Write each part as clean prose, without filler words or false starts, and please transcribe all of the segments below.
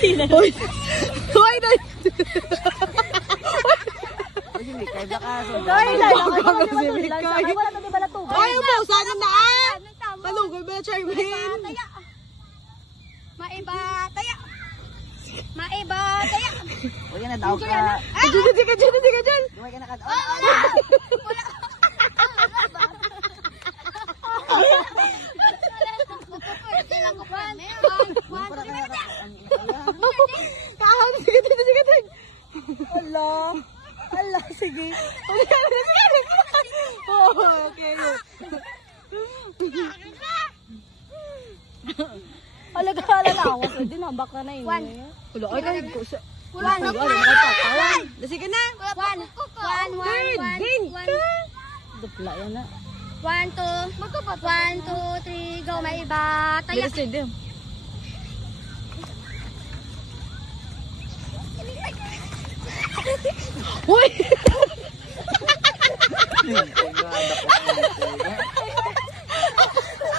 Hoy! Hoy! Sige, Mikay, baka Ay, lalakas si Mikay. Wala na di ba natubig? Ay, mo, sana na! Malugod ba, Charmaine? Maiba, taya. Maiba, taya. Huwag na daw ka. Sige dyan! Huwag ka na ka. Kahan, sige dyan! Allah! Allah, sige. Oh, okay. Alaga lalawas. Pwede na, baka na yun. Wala, ay, kahit ko siya. Wala na. Sige na. One. Green ka. Dupla yan na. 1, 2, 3, go, may iba, taya. Bilis din. Uy!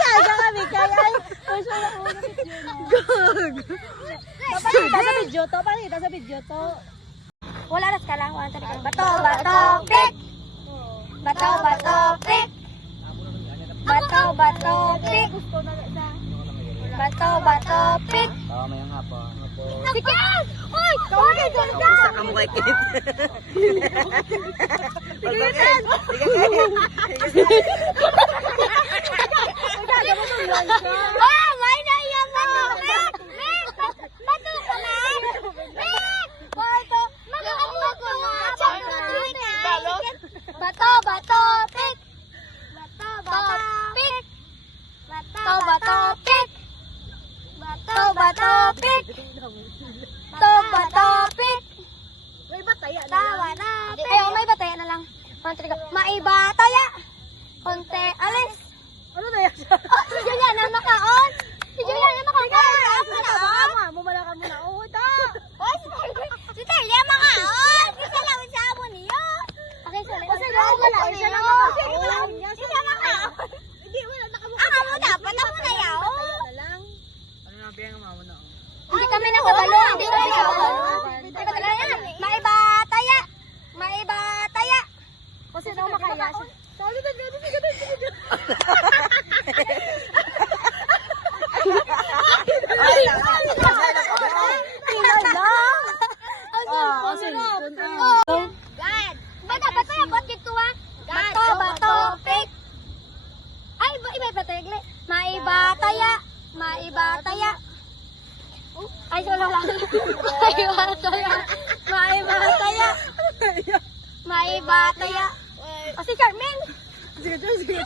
Kaya kami, kaya ay. Puso na ulo. Gag! Papakita sa video to. Wala ras ka lang, 1, 2, 3, bato, pick! Bato, pick! Bato, pick! Bato, pick! Oo, may ang hapon. Sige! Uy! Uy! Sa kamukha kay Kit. Ah! May naiyak mo! Mick! Bato ka na! Mick! Bato! Mag-ako ko na! Bato, pick! Bato, pick! Bato, pick! Bato, pick! Bato, pick! May bataya na Tawa na! Ayaw, may bataya na lang. Maiba, taya! Konti, alis! Ano na yan siya? Oh, si Julian na makaon! Si Julian na makaon! Ako na on! Mumalakan mo na. Oo, da! Oh, si Terlia makaon! Isa lang sa amo niyo! Okay, sorry. Kasi daw wala, isa lang makaon. Isa makaon! Hindi, wala nakamukha. Ang amo dapat ako na yaw! Na lang. Ano na biyang mamo na? Hindi kami nakabalo! Hindi kami nakabalo! Hindi kami nakabalo! Maiba, taya! Maiba, taya! Kasi daw makaya siya. Sabi na, God! Bata, bato yung bot dito ah! Bato, pick! Ay, iba pategle. Maiba, taya! Maiba, taya! Ay, wala lang. Maiba, taya! Maiba, taya! Maiba, taya! O, si Carmen! sige.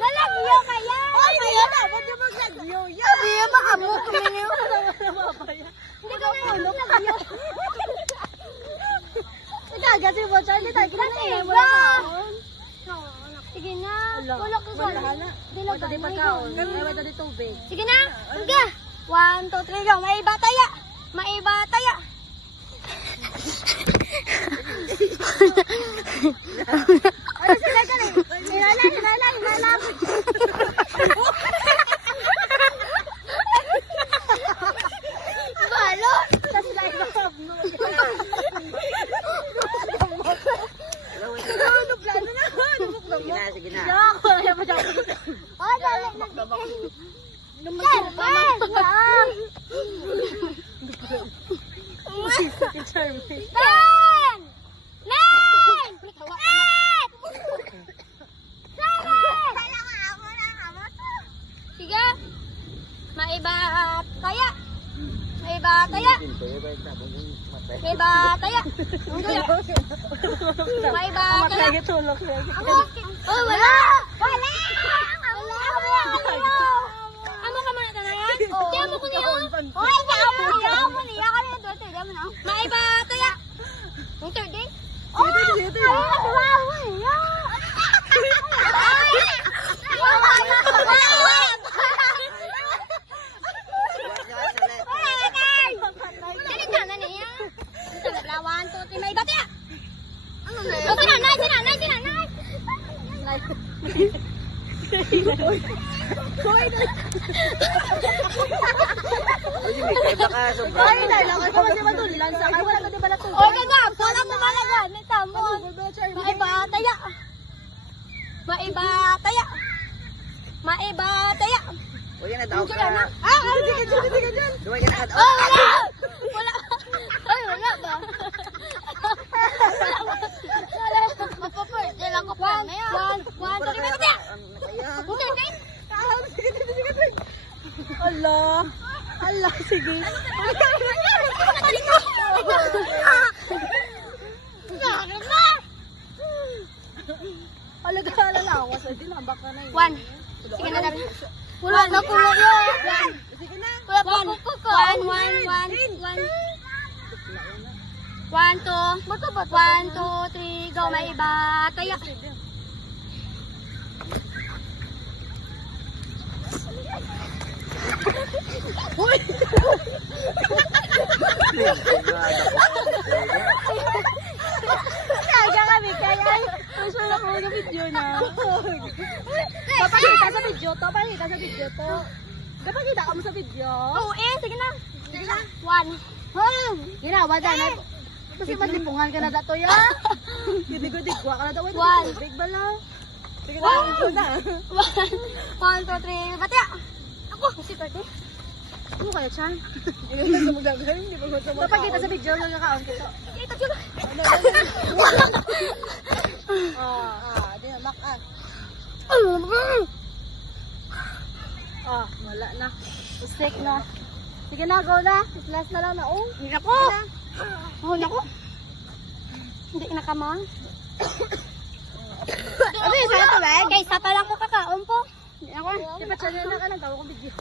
Nalagyo kaya! Ay, niya na. Ba't yung maglagyo? Yan. Sabihin mo ka mo, kuminyo. Hindi ko puno. Nagagat si Bocha. Hindi tayo kinakain mo na kaon. Sige na. Wala. Wala ko sa Wala na. Wala di pagkaon. Wala di tubig. Sige na. Hangga. 1, 2, 3, go. Maiba taya. Maiba taya. Ano sila ka rin? Hinala. Balo. Tapos lahat ng sabno. Plano na. Sige na. Ako na pa siya. Oh, dali na. Charmaine. 10! 9! 7! Sige. Maiba taya. Maiba taya. Maiba taya. Maiba taya. Lagi tulog. Oh, wala! Wala! Amo ka man ito na yan? Tiyan mo ko niya. Oy, tiyan mo niya. Kaya doon, tiyan mo na. Maiba taya. Ang third day? Oh! Sige. Wow! May bata! Ano na yun? Sinanay! Uy, may kaiba ka. Sobra. Ay, nalakas naman di ba tulan sa kay wala na di ba natulan? O, kaya wala mo malaga. Nagtamo. Maiba, taya. Maiba, taya. Maiba, taya. Uy, yan, nadaog ka. Sige dyan. Duway ka na. Oh, wala! Wala! Ay, wala ba? Wala. Mapapwede lang ko pa na yan. One, two, three, taya! Puti, okay? Allah. Allah, sige. Alaga lalawas. Ay, dinambak na na yun. One. Sige na natin. Wala na po na yun. Sige na. Kuya, one. One, two. One, two, three, go. May iba. Taya. Kaya kami, kaya. Gusto na ko ng video na. Papakita sa video to. Papakita sa video to. Kapakita ka mo sa video. Oo, sige na. Sige na. One. Ginawa dyan. Kasi malipungan ka na dato ya. Gidig-digwa ka na daw. One. Big ba lang? Sige na. One. Ito na. One, two, three, batya. Ako, si Pwede. Ano kaya, Chan? Hindi mo magagawin, hindi mo magagawin. Papakita sa video ng kakaon ko. Ito, sila. Di na, mak ah. Wala na. Mistake na. Sige na, go na. Last na lang na. Oh, Hindi ako. Oh, naku. Hindi na ka man. Ano yung sa ito, Meg? Kaysa pa lang ko kakaon po. Hindi ako. Di pa channel na ka ng tawag kong video.